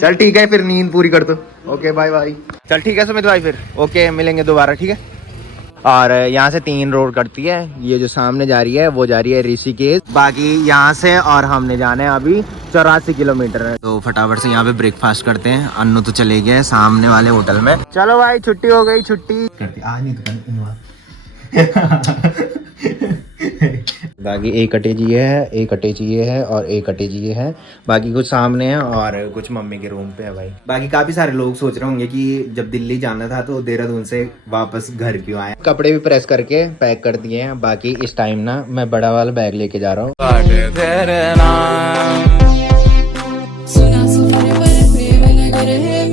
चल ठीक है फिर नींद पूरी कर दो। Okay bye bye. चल ठीक है सुमित भाई फिर ओके मिलेंगे दोबारा ठीक है। और यहाँ से 3 रोड कटती है, ये जो सामने जा रही है वो जा रही है ऋषिकेश, बाकी यहाँ से और हमने जाना है अभी 84 किलोमीटर है। तो फटाफट से यहाँ पे ब्रेकफास्ट करते हैं। अन्नू तो चले गए सामने वाले होटल में। चलो भाई छुट्टी हो गई, छुट्टी करती आज नहीं बाकी एक अटैच ये है, एक अटैच ये है और एक अटैच ये है। बाकी कुछ सामने है और कुछ मम्मी के रूम पे है भाई। बाकी काफी सारे लोग सोच रहे होंगे कि जब दिल्ली जाना था तो देहरादून से वापस घर क्यों आए। कपड़े भी प्रेस करके पैक कर दिए हैं। बाकी इस टाइम ना मैं बड़ा वाला बैग लेके जा रहा हूँ।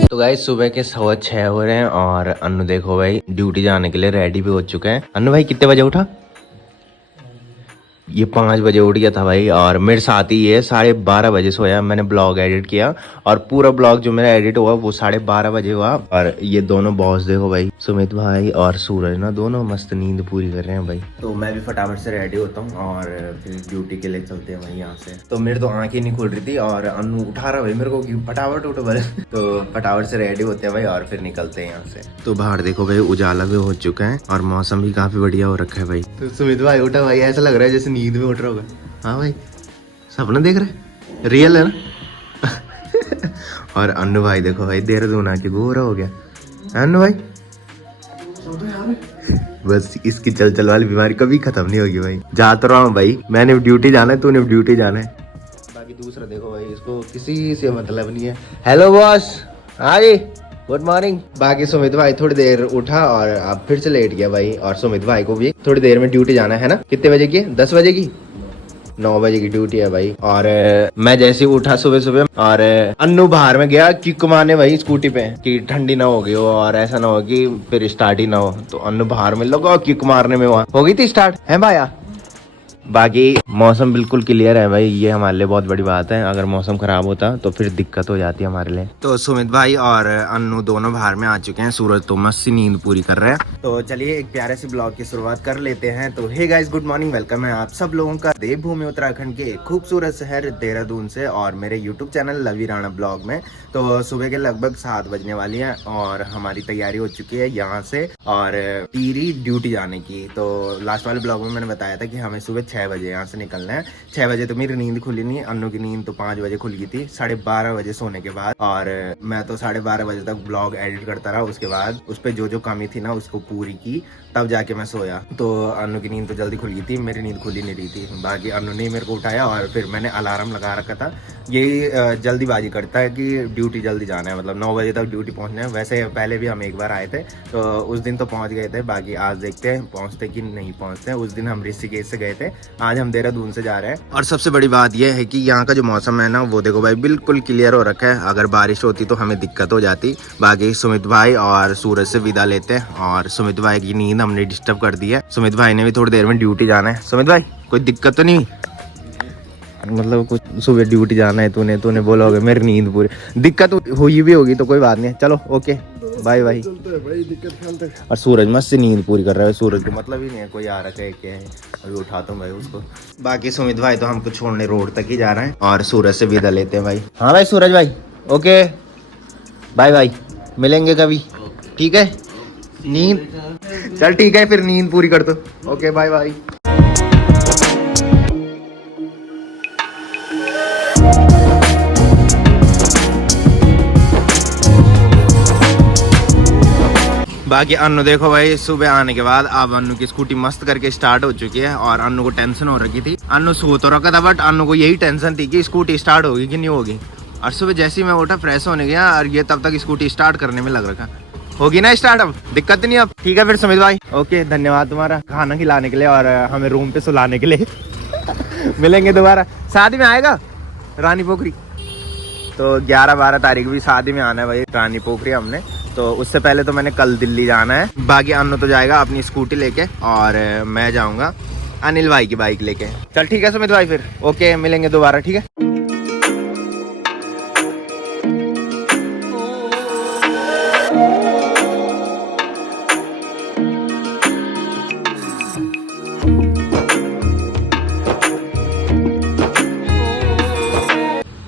तो गाइस सुबह के 6:15 हो रहे हैं और अन्नू देखो भाई ड्यूटी जाने के लिए रेडी भी हो चुके हैं। अन्नू भाई कितने बजे उठा? ये 5 बजे उठ गया था भाई और मेरे साथ ही ये 12:30 बजे सोया। मैंने ब्लॉग एडिट किया और पूरा ब्लॉग जो मेरा एडिट हुआ वो 12:30 बजे हुआ। और ये दोनों बॉस देखो भाई, सुमित भाई और सूरज ना, दोनों मस्त नींद पूरी कर रहे हैं भाई। तो मैं भी फटाफट से रेडी होता हूँ और फिर ड्यूटी के लिए चलते हैं भाई यहाँ से। तो मेरे तो आंखें नहीं खुल रही थी और अन्नू उठा रहा भाई मेरे को कि फटाफट उठो भाई। तो फटाफट से रेडी होते हैं भाई और फिर निकलते हैं यहाँ से। तो बाहर देखो भाई उजाला भी हो चुका है और मौसम भी काफी बढ़िया हो रखा है भाई। तो सुमित भाई उठा भाई, ऐसा लग रहा है जैसे नींद में उठ रहा होगा। हाँ भाई सपना देख रहे, रियल है ना। और अन्नू भाई देखो भाई देहरादून आके गोरा हो गया। अन्नू भाई बस इसकी चल वाली बीमारी कभी खत्म नहीं होगी भाई। जा तो रहा हूँ भाई, मैंने ड्यूटी जाना है, तूने ड्यूटी जाना है। बाकी दूसरा देखो भाई इसको किसी से मतलब नहीं है। हेलो बॉस, हाँ जी गुड मॉर्निंग। बाकी सुमित भाई थोड़ी देर उठा और अब फिर से लेट गया भाई। और सुमित भाई को भी थोड़ी देर में ड्यूटी जाना है ना। कितने बजे की है? 10 बजे की, 9 बजे की ड्यूटी है भाई। और मैं जैसे ही उठा सुबह सुबह और अन्नू बाहर में गया किक मारने भाई स्कूटी पे कि ठंडी ना हो गई हो और ऐसा ना हो कि फिर स्टार्ट ही ना हो। तो अन्नू बाहर में लगा किक मारने में, वहाँ हो गई थी स्टार्ट है भाया। बाकी मौसम बिल्कुल क्लियर है भाई, ये हमारे लिए बहुत बड़ी बात है। अगर मौसम खराब होता तो फिर दिक्कत हो जाती है हमारे लिए। तो सुमित भाई और अन्नू दोनों बाहर में आ चुके हैं। सूरज तो मस्त सी नींद पूरी कर रहे हैं। तो चलिए एक प्यारे से ब्लॉग की शुरुआत कर लेते हैं। तो hey guys good morning, welcome है आप सब लोगों का देवभूमि उत्तराखंड के खूबसूरत शहर देहरादून से और मेरे यूट्यूब चैनल लवी राणा ब्लॉग में। तो सुबह के लगभग 7 बजने वाली है और हमारी तैयारी हो चुकी है यहाँ से और टीरी ड्यूटी जाने की। तो लास्ट वाले ब्लॉग में मैंने बताया था कि हमें सुबह 6 बजे यहाँ से निकलना है। 6 बजे तो मेरी नींद खुली नहीं, अन्नू की नींद तो 5 बजे खुल गई थी 12:30 बजे सोने के बाद। और मैं तो 12:30 बजे तक ब्लॉग एडिट करता रहा। उसके बाद उस पर जो कमी थी ना उसको पूरी की, तब जाके मैं सोया। तो अन्नू की नींद तो जल्दी खुल गई थी, मेरी नींद खुली नहीं रही थी। बाकी अन्नू ने मेरे को उठाया और फिर मैंने अलार्म लगा रखा था। यही जल्दीबाजी करता है कि ड्यूटी जल्दी जाना है, मतलब 9 बजे तक ड्यूटी पहुंचना है। वैसे पहले भी हम एक बार आए थे तो उस दिन तो पहुंच गए थे। बाकी आज देखते हैं पहुंचते कि नहीं पहुंचते। उस दिन हम ऋषिकेश से गए थे, आज हम देहरादून से जा रहे हैं। और सबसे बड़ी बात यह है कि यहाँ का जो मौसम है ना वो देखो भाई बिल्कुल क्लियर हो रखा है। अगर बारिश होती तो हमें दिक्कत हो जाती। बाकी सुमित भाई और सूरज से विदा लेते हैं और सुमित भाई की नींद हमने डिस्टर्ब कर दी है। सुमित भाई ने भी थोड़ी देर में ड्यूटी जाना है। सुमित भाई कोई दिक्कत तो नहीं, मतलब कुछ सुबह ड्यूटी जाना है, तूने बोला होगा मेरी नींद पूरी, दिक्कत हुई भी होगी तो कोई बात नहीं। चलो ओके बाय बाय। और सूरज मस्त से नींद पूरी कर रहा है। सूरज को मतलब ही नहीं है कोई आ रखा है क्या है, अभी उठाता हूँ भाई उसको। बाकी सुमित भाई तो हमको छोड़ने रोड तक ही जा रहे हैं और सूरज से विदा लेते हैं भाई। हाँ भाई सूरज भाई ओके बाय बाय, मिलेंगे कभी ठीक है। नींद चल ठीक है फिर नींद पूरी कर दो। Okay bye bye. बाकी अन्नू देखो भाई सुबह आने के बाद अब अन्नू की स्कूटी मस्त करके स्टार्ट हो चुकी है और अन्नू को टेंशन हो रखी थी। अन्नू सो तो रखा था बट अन्नू को यही टेंशन थी कि स्कूटी स्टार्ट होगी कि नहीं होगी। और सुबह जैसे ही मैं उठा फ्रेश होने गया और ये तब तक स्कूटी स्टार्ट करने में लग रखा। होगी ना स्टार्ट, अब दिक्कत नहीं। अब ठीक है फिर सुमित भाई ओके, धन्यवाद तुम्हारा खाना खिलाने के लिए और हमें रूम पे सुलाने के लिए। मिलेंगे दोबारा। शादी में आएगा रानी पोखरी, तो 11-12 तारीख भी शादी में आना है भाई रानी पोखरी हमने। तो उससे पहले तो मैंने कल दिल्ली जाना है। बाकी अन्नू तो जाएगा अपनी स्कूटी लेके और मैं जाऊंगा अनिल भाई की बाइक लेके। चल ठीक है सुमित भाई फिर ओके मिलेंगे दोबारा ठीक है।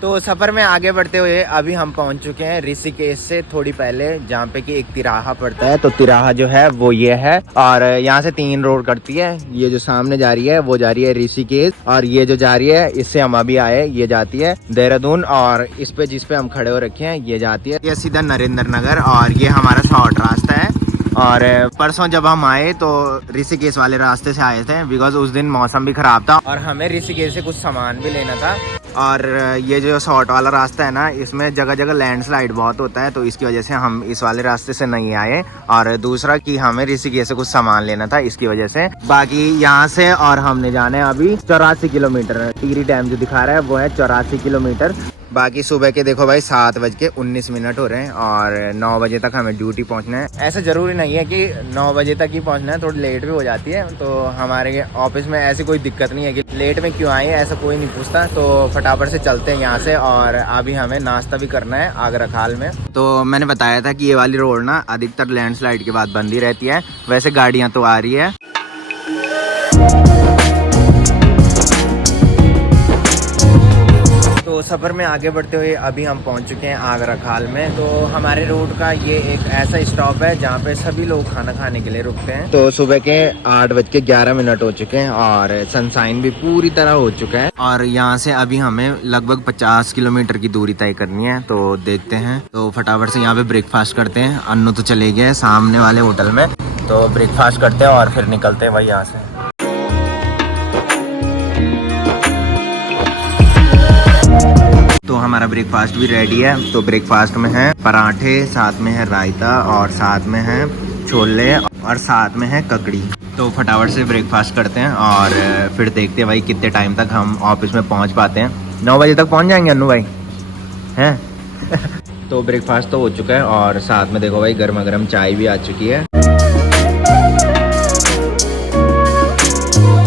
तो सफर में आगे बढ़ते हुए अभी हम पहुंच चुके हैं ऋषिकेश से थोड़ी पहले, जहाँ पे कि एक तिराहा पड़ता है। तो तिराहा जो है वो ये है, और यहाँ से 3 रोड कटती है। ये जो सामने जा रही है वो जा रही है ऋषिकेश, और ये जो जा रही है इससे हम अभी आए ये जाती है देहरादून, और इस पे जिस पे हम खड़े हो रखे हैं ये जाती है ये सीधा नरेंद्र नगर, और ये हमारा शॉर्ट रास्ता है। और परसों जब हम आए तो ऋषिकेश वाले रास्ते से आए थे, बिकॉज उस दिन मौसम भी खराब था और हमें ऋषिकेश से कुछ सामान भी लेना था। और ये जो शॉर्ट वाला रास्ता है ना, इसमें जगह जगह लैंडस्लाइड बहुत होता है, तो इसकी वजह से हम इस वाले रास्ते से नहीं आए। और दूसरा कि हमें ऋषिकेश से कुछ सामान लेना था, इसकी वजह से। बाकी यहाँ से और हमने जाना है अभी 84 किलोमीटर। टिहरी डैम जो दिखा रहा है वो है 84 किलोमीटर। बाकी सुबह के देखो भाई 7:19 हो रहे हैं, और 9 बजे तक हमें ड्यूटी पहुंचना है। ऐसा जरूरी नहीं है कि 9 बजे तक ही पहुंचना है, थोड़ी लेट भी हो जाती है। तो हमारे ऑफिस में ऐसी कोई दिक्कत नहीं है कि लेट में क्यों आए, ऐसा कोई नहीं पूछता। तो फटाफट से चलते हैं यहाँ से, और अभी हमें नाश्ता भी करना है आगरा खाल में। तो मैंने बताया था कि ये वाली रोड ना अधिकतर लैंडस्लाइड के बाद बंद ही रहती है। वैसे गाड़ियाँ तो आ रही है। तो सफ़र में आगे बढ़ते हुए अभी हम पहुंच चुके हैं आगरा खाल में। तो हमारे रूट का ये एक ऐसा स्टॉप है जहाँ पे सभी लोग खाना खाने के लिए रुकते हैं। तो सुबह के 8:11 हो चुके हैं, और सनशाइन भी पूरी तरह हो चुका है। और यहाँ से अभी हमें लगभग 50 किलोमीटर की दूरी तय करनी है। तो देखते हैं, तो फटाफट से यहाँ पे ब्रेकफास्ट करते हैं। अन्नू तो चले गए सामने वाले होटल में, तो ब्रेकफास्ट करते हैं और फिर निकलते हैं भाई यहाँ से। तो हमारा ब्रेकफास्ट भी रेडी है। तो ब्रेकफास्ट में है पराठे, साथ में है रायता, और साथ में है छोले, और साथ में है ककड़ी। तो फटाफट से ब्रेकफास्ट करते हैं और फिर देखते हैं भाई कितने टाइम तक हम ऑफिस में पहुंच पाते हैं। 9 बजे तक पहुंच जाएंगे अन्नू भाई, हैं? तो ब्रेकफास्ट तो हो चुका है, और साथ में देखो भाई गर्मा गर्म चाय भी आ चुकी है।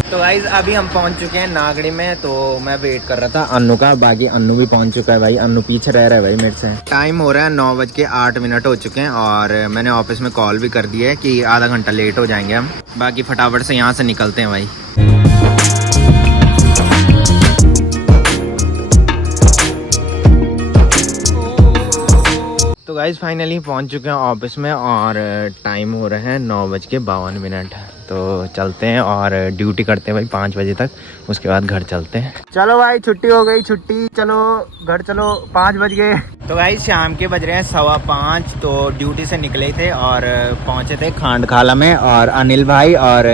तो गाइस अभी हम पहुंच चुके हैं नागड़ी में। तो मैं वेट कर रहा था अन्नू का, बाकी अन्नू भी पहुंच चुका है भाई। अन्नू पीछे रह रहा है भाई मेरे से। टाइम हो रहा है 9:08 हो चुके हैं, और मैंने ऑफिस में कॉल भी कर दी है कि आधा घंटा लेट हो जाएंगे हम। बाकी फटाफट से यहाँ से निकलते हैं भाई। तो गाइस फाइनली पहुंच चुके हैं ऑफिस में, और टाइम हो रहा है 9:52। तो चलते हैं और ड्यूटी करते हैं भाई 5 बजे तक, उसके बाद घर चलते हैं। चलो भाई छुट्टी हो गई, छुट्टी, चलो घर चलो, 5 बज गए। तो भाई शाम के बज रहे हैं 5:15। तो ड्यूटी से निकले थे और पहुंचे थे खांडखाला में, और अनिल भाई और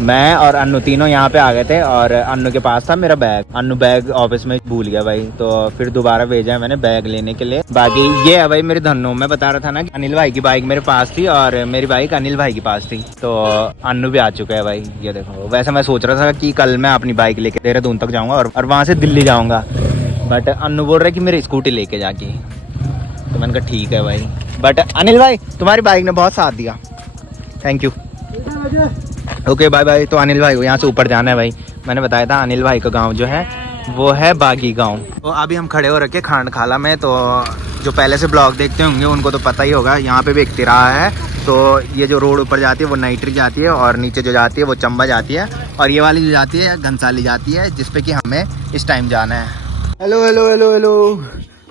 मैं और अन्नू तीनों यहाँ पे आ गए थे। और अन्नू के पास था मेरा बैग, अन्नू बैग ऑफिस में भूल गया भाई, तो फिर दोबारा भेजा है मैंने बैग लेने के लिए। बाकी ये है भाई मेरी धन्नो, मैं बता रहा था ना कि अनिल भाई की बाइक मेरे पास थी और मेरी बाइक अनिल भाई के पास थी। तो अन्नू आ चुका है भाई, ये देखो। वैसे मैं सोच रहा था कि कल मैं अपनी बाइक लेके देहरादून तक जाऊंगा और वहां से दिल्ली जाऊंगा, बट अन्नू बोल रहा है कि मेरी स्कूटी लेके जाके। तो मैंने कहा ठीक है भाई, बट अनिल भाई तुम्हारी बाइक ने बहुत साथ दिया, thank you. Okay bye bye. तो अनिल भाई को यहाँ से ऊपर जाना है भाई। मैंने बताया था अनिल भाई का गाँव जो है वो है बागी गाँव। तो अभी हम खड़े हो रखे खांडखाला में। तो जो पहले से ब्लॉग देखते होंगे उनको तो पता ही होगा, यहाँ पे भी एक तिराहा है। तो ये जो रोड ऊपर जाती है वो नाइट्री जाती है, और नीचे जो जाती है वो चंबा जाती है, और ये वाली जो जाती है घनसाली जाती है, जिसपे कि हमें इस टाइम जाना है। Hello hello hello hello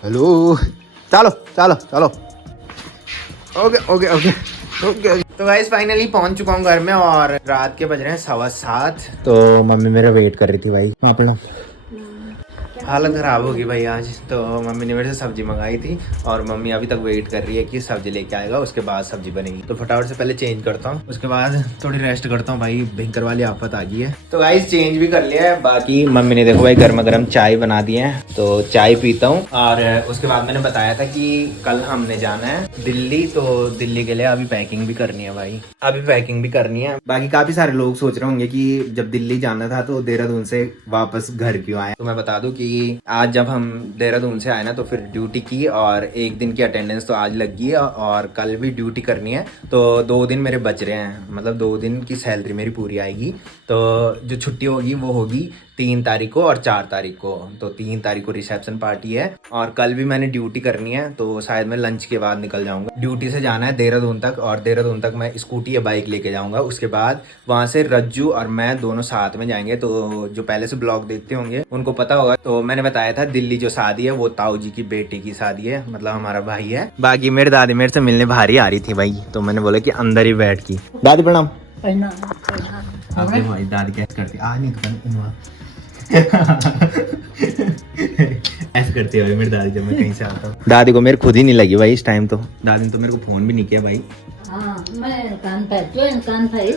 hello, चलो चलो चलो, ओके ओके ओके ओके। तो गाइस फाइनली पहुंच चुका हूँ घर में, और रात के बज रहे हैं 7:15। तो मम्मी मेरा वेट कर रही थी भाई। वहाँ पे हालत ख़राब होगी भाई आज। तो मम्मी ने मेरे से सब्जी मंगाई थी, और मम्मी अभी तक वेट कर रही है कि सब्जी लेके आएगा, उसके बाद सब्जी बनेगी। तो फटाफट से पहले चेंज करता हूँ, उसके बाद थोड़ी रेस्ट करता हूँ भाई, भयंकर वाली आफत आ गई है। तो गाइस चेंज भी कर लिया है। बाकी मम्मी ने देखो भाई गर्मा गर्म चाय बना दी है, तो चाय पीता हूँ। और उसके बाद मैंने बताया था कि कल हमने जाना है दिल्ली, तो दिल्ली के लिए अभी पैकिंग भी करनी है भाई, अभी पैकिंग भी करनी है। बाकी काफी सारे लोग सोच रहे होंगे कि जब दिल्ली जाना था तो देहरादून से वापस घर क्यों आए। तो मैं बता दूं कि आज जब हम देहरादून से आए ना, तो फिर ड्यूटी की, और एक दिन की अटेंडेंस तो आज लग गई है, और कल भी ड्यूटी करनी है। तो 2 दिन मेरे बच रहे हैं, मतलब 2 दिन की सैलरी मेरी पूरी आएगी। तो जो छुट्टी होगी वो होगी 3 तारीख को और 4 तारीख को। तो 3 तारीख को रिसेप्शन पार्टी है, और कल भी मैंने ड्यूटी करनी है। तो शायद मैं लंच के बाद निकल जाऊंगा। ड्यूटी से जाना है देहरादून तक, और देहरादून तक मैं स्कूटी या बाइक लेके जाऊंगा। उसके बाद वहां से रज्जू और मैं दोनों साथ में जाएंगे। तो जो पहले से ब्लॉग देखते होंगे उनको पता होगा। तो मैंने बताया था दिल्ली जो शादी है वो ताऊ जी की बेटी की शादी है, मतलब हमारा भाई है। बाकी मेरी दादी मेरे से मिलने भारी आ रही थी भाई, तो मैंने बोला कि अंदर ही बैठ की। दादी प्रणाम। आप देखो भाई दादी कैसे करती आज नहीं तो ऐसे करती है भाई मेरी दादी जब मैं कहीं से आता हूँ। दादी को मेरे खुद ही नहीं लगी भाई इस टाइम, तो दादी ने तो मेरे को फोन भी नहीं किया भाई। हाँ, मैं कान भाई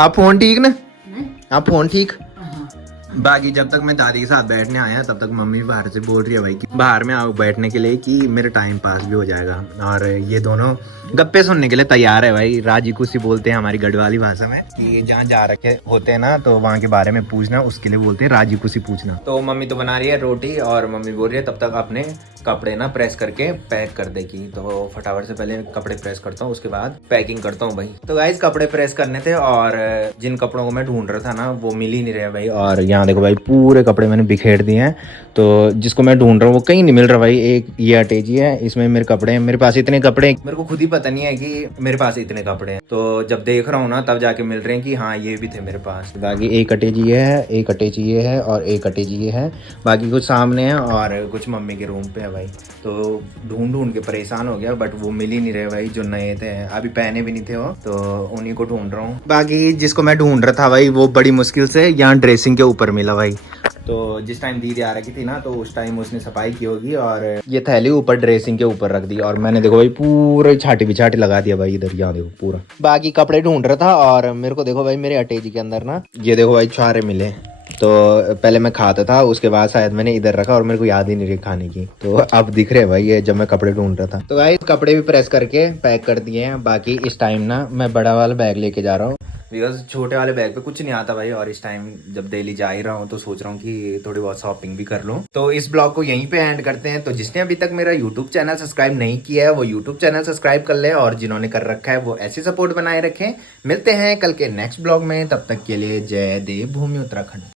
आप फोन ठीक ना, नहीं? आप फोन ठीक। हाँ, बाकी जब तक मैं दादी के साथ बैठने आया तब तक मम्मी बाहर से बोल रही है भाई कि बाहर में आओ बैठने के लिए कि मेरा टाइम पास भी हो जाएगा, और ये दोनों गप्पे सुनने के लिए तैयार है भाई। राजी कुसी बोलते हैं हमारी गढ़वाली भाषा में कि जहाँ जा रखे होते हैं ना तो वहाँ के बारे में पूछना, उसके लिए बोलते हैं राजी कुसी पूछना। तो मम्मी तो बना रही है रोटी और मम्मी बोल रही है तब तक अपने कपड़े ना प्रेस करके पैक कर देगी। तो फटाफट से पहले कपड़े प्रेस करता हूँ, उसके बाद पैकिंग करता हूँ भाई। तो गाइस कपड़े प्रेस करने थे और जिन कपड़ों को मैं ढूंढ रहा था ना वो मिल ही नहीं रहे भाई। और यहाँ देखो भाई पूरे कपड़े मैंने बिखेर दिए हैं, तो जिसको मैं ढूंढ रहा हूँ वो कहीं नहीं मिल रहा भाई। एक ये अटैची है, इसमें मेरे कपड़े हैं, मेरे पास इतने कपड़े मेरे को खुद ही पता नहीं है कि मेरे पास इतने कपड़े हैं। तो जब देख रहा हूँ ना तब जाके मिल रहे हैं कि हाँ ये भी थे मेरे पास। बाकी एक अटैची ये है, एक अटैची ये है और एक अटैची ये है। बाकी कुछ सामने है और कुछ मम्मी के रूम पे है भाई। तो ढूंढ ढूंढ के परेशान हो गया, बट वो मिल ही नहीं रहे भाई। जो नए थे अभी पहने भी नहीं थे वो, तो उन्हीं को ढूंढ रहा हूँ। बाकी जिसको मैं ढूंढ रहा था भाई वो बड़ी मुश्किल से यहाँ ड्रेसिंग के ऊपर मिला भाई। तो जिस टाइम दीदी आ रखी थी ना तो उस टाइम उसने सफाई की होगी और ये थैली ऊपर ड्रेसिंग के ऊपर रख दी। और मैंने देखो भाई पूरे छाटी बिछाटी लगा दिया भाई इधर, यहाँ देखो पूरा। बाकी कपड़े ढूंढ रहा था और मेरे को देखो भाई मेरे अटैची के अंदर ना ये देखो भाई छुहारे मिले। तो पहले मैं खाता था, उसके बाद शायद मैंने इधर रखा और मेरे को याद ही नहीं रही खाने की। तो अब दिख रहे भाई ये जब मैं कपड़े ढूंढ रहा था। तो भाई कपड़े भी प्रेस करके पैक कर दिए हैं। बाकी इस टाइम ना मैं बड़ा वाला बैग लेके जा रहा हूँ, बिकॉज छोटे वाले बैग पे कुछ नहीं आता भाई। और इस टाइम जब दिल्ली जा ही रहा हूँ तो सोच रहा हूँ कि थोड़ी बहुत शॉपिंग भी कर लूँ। तो इस ब्लॉग को यहीं पे एंड करते हैं। तो जिसने अभी तक मेरा यूट्यूब चैनल सब्सक्राइब नहीं किया है वो यूट्यूब चैनल सब्सक्राइब कर ले, और जिन्होंने कर रखा है वो ऐसे सपोर्ट बनाए रखें। मिलते हैं कल के नेक्स्ट ब्लॉग में, तब तक के लिए जय देव भूमि उत्तराखंड।